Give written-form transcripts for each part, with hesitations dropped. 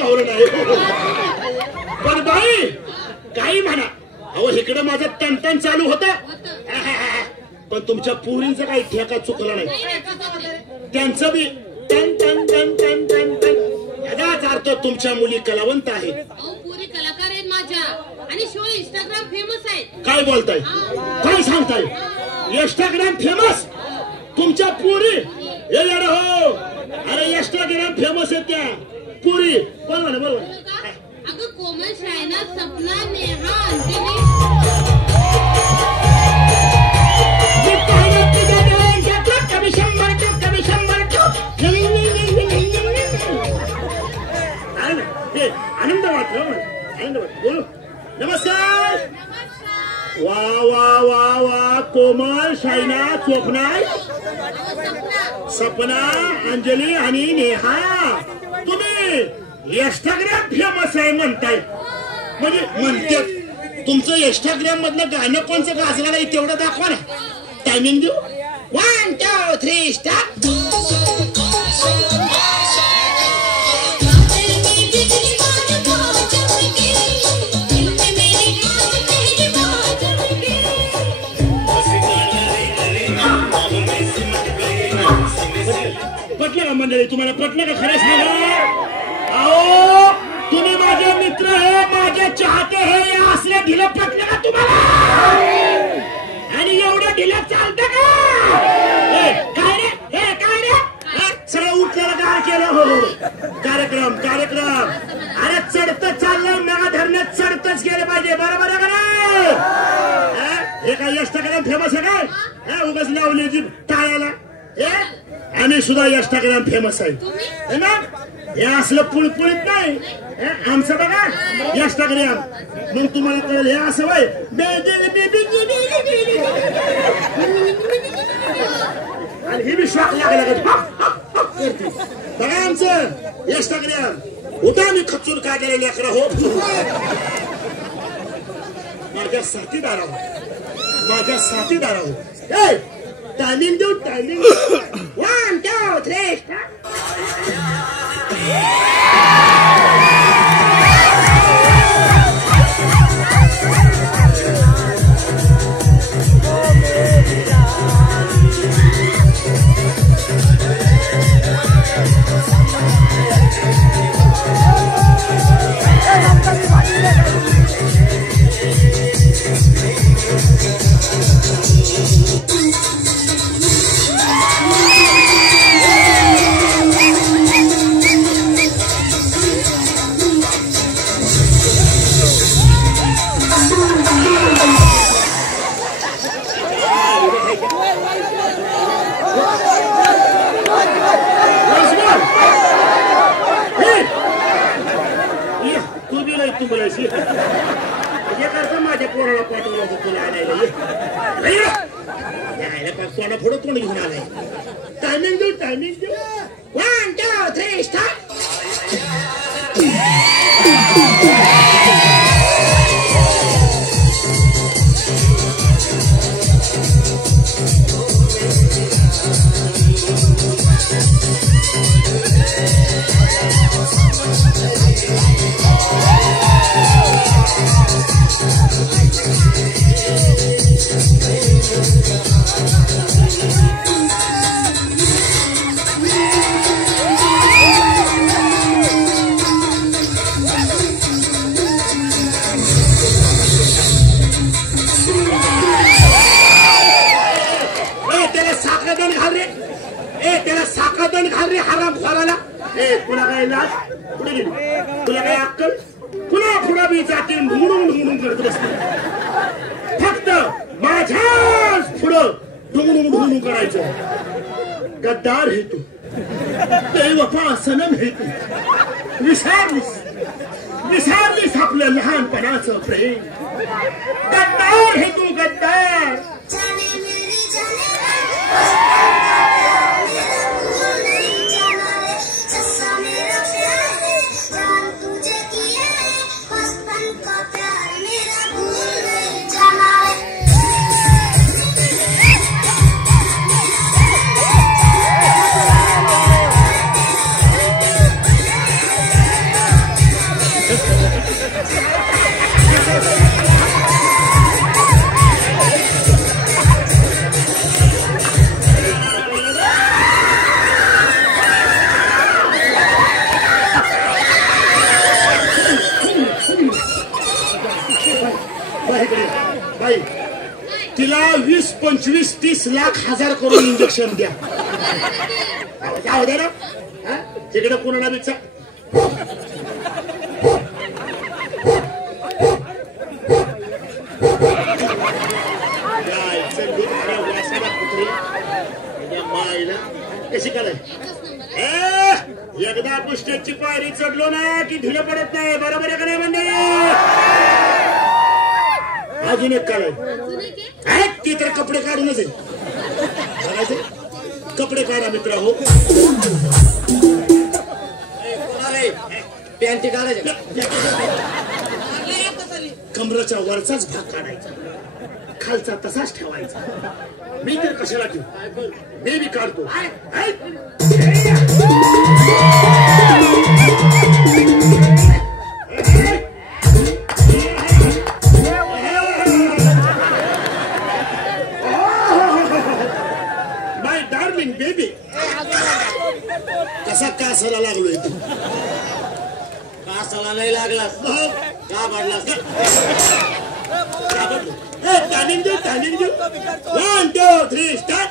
गावलं नाही. पण बाई काही म्हणा, अहो इकडे माझं तनतन चालू होतं, पण तुमच्या पुरींचा काही ठेका चुकला नाही. त्यांचं बी टन टन टन टन टन टन. याचाच अर्थ तुमच्या मुली कलावंत आहेत. पुरी कलाकार आहेत माझ्या, आणि शिवाय इंस्टाग्राम फेमस आहे. काय बोलताय, काय सांगताय? इंस्टाग्राम फेमस तुमच्या पुरी? हो, अरे इंस्टाग्राम फेमस आहे त्या पुरी. बरोबर बरोबर. अगं कोमल, शायना, सपना, नेहा, अंजली. आनंद वाटलो, आनंद वाटलो. बोलो. नमस्कार. वा वा वा वा. कोमल, शायना, स्वप्ना, सपना, अंजली आणि नेहा, तुम्ही इंस्टाग्राम फेमस आहे म्हणताय. म्हणजे म्हणते तुमचं इंस्टाग्राम मधलं गाणं कोणचं गाजलं नाही तेवढं दाखवा ना. टायमिंग देऊ. 1 2 3 स्टार्ट. पटलं का मंडळी? तुम्हाला पटलं का? खरं सांगा. अहो तुम्ही माझे मित्र हे, माझे चाहते हे, असले ढिलं पटलं का तुम्हाला? आणि एवढं ढिलं चालतं का? काय रे, हे काय रे? सगळं उठलेलं काय केलं? हो कार्यक्रम कार्यक्रम. अरे चढत चाललं, मग धरण्यात चढतच गेले पाहिजे. बरोबर आहे का नाही? हे काय इंस्टाग्राम फेमस आहे काय? उगाच लावली जी टाळायला. आम्ही सुद्धा इंस्टाग्राम फेमस आहे ना. हे असलं पुळपुळीत नाही आमचं बघा इंस्टाग्राम. मग तुम्हाला कळेल हे असं वय. आणि हे बी शॉक लागला बघा आमचं इंस्टाग्राम. उद्या मी खचून काय केलेले लेकरं हो. माझ्या साथीदारावर टायमिंग देऊ. Timing 1 2 3 start. माझ्या पोराला पाठवलं होतं तुला आणायला. कोणा पुढं कोण घेऊन आलाय. टायमिंग देऊ. टायमिंग देऊ. 1 2 3 स्टार्ट. तुला काय लाज? पुढे गेली. तुला काय अक्कल? पुन्हा पुढे बी जाते ढुंगडून करत बसते. फक्त माझ्याच पुढं ढुंगडून करायचं. गद्दार हे तू. बेवफा सनम हे तू. विसरलीस आपलं लहानपणाचं प्रेम. गद्दार हे तू. गद्दार. तिला 20, 25, 30 लाख हजार करून इंजेक्शन द्या. जाऊ दे ना तिकडे कोणाला विचार. कशी कराय एकदा आपण स्टेजची पायरी चढलो ना की ढिलं पडत नाही. बरोबर आहे का नाही म्हणजे अजून एक काय ती तर कपडे काढूनच आहे. कपडे काढा मित्र हो. पॅन्टी काढायचे कमरेच्या वरचाच भाग काढायचा खालचा तसाच ठेवायचा. मी तर कशाला ठेवू मी बी काढतो. माय डार्लिंग बेबी कसा कासाला लागलोय तू. कासाला नाही लागलास का वाढलास का टायमिंग देऊ 1, 2, 3 स्टार्ट.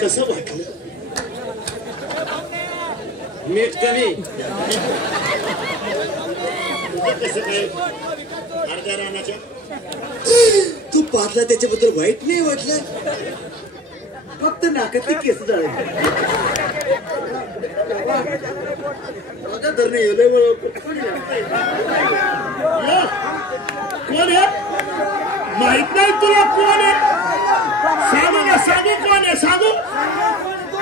कसं वाटलं मीठ कमी कसं काय अर्ध्या रानाच्या तू पाहतला त्याच्याबद्दल वाईट नाही वाटलं. फक्त नाकातली केस जाळे धरणे कोण आहे माहित नाही तुला कोण आहे. सांगू ना सांगू कोण आहे सांगू.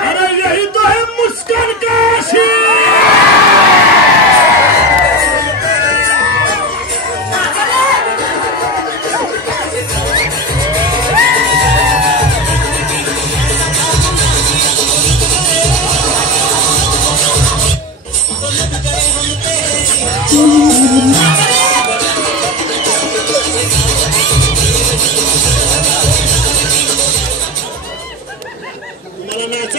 अरे यही तो है मुस्कान काशी.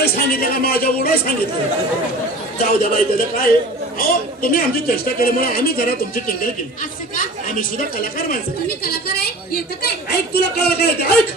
सांगितलं का माझ्या उडा सांगितलं. जाऊ द्या बाई त्याचं काय अहो तुम्ही आमची चेष्टा केल्यामुळे आम्ही जरा तुमची टिंगल केली. आम्ही सुद्धा कलाकार माणसं. तुम्ही कलाकार आहे येतं काय. ऐक तुला कळलं काय येते ऐक.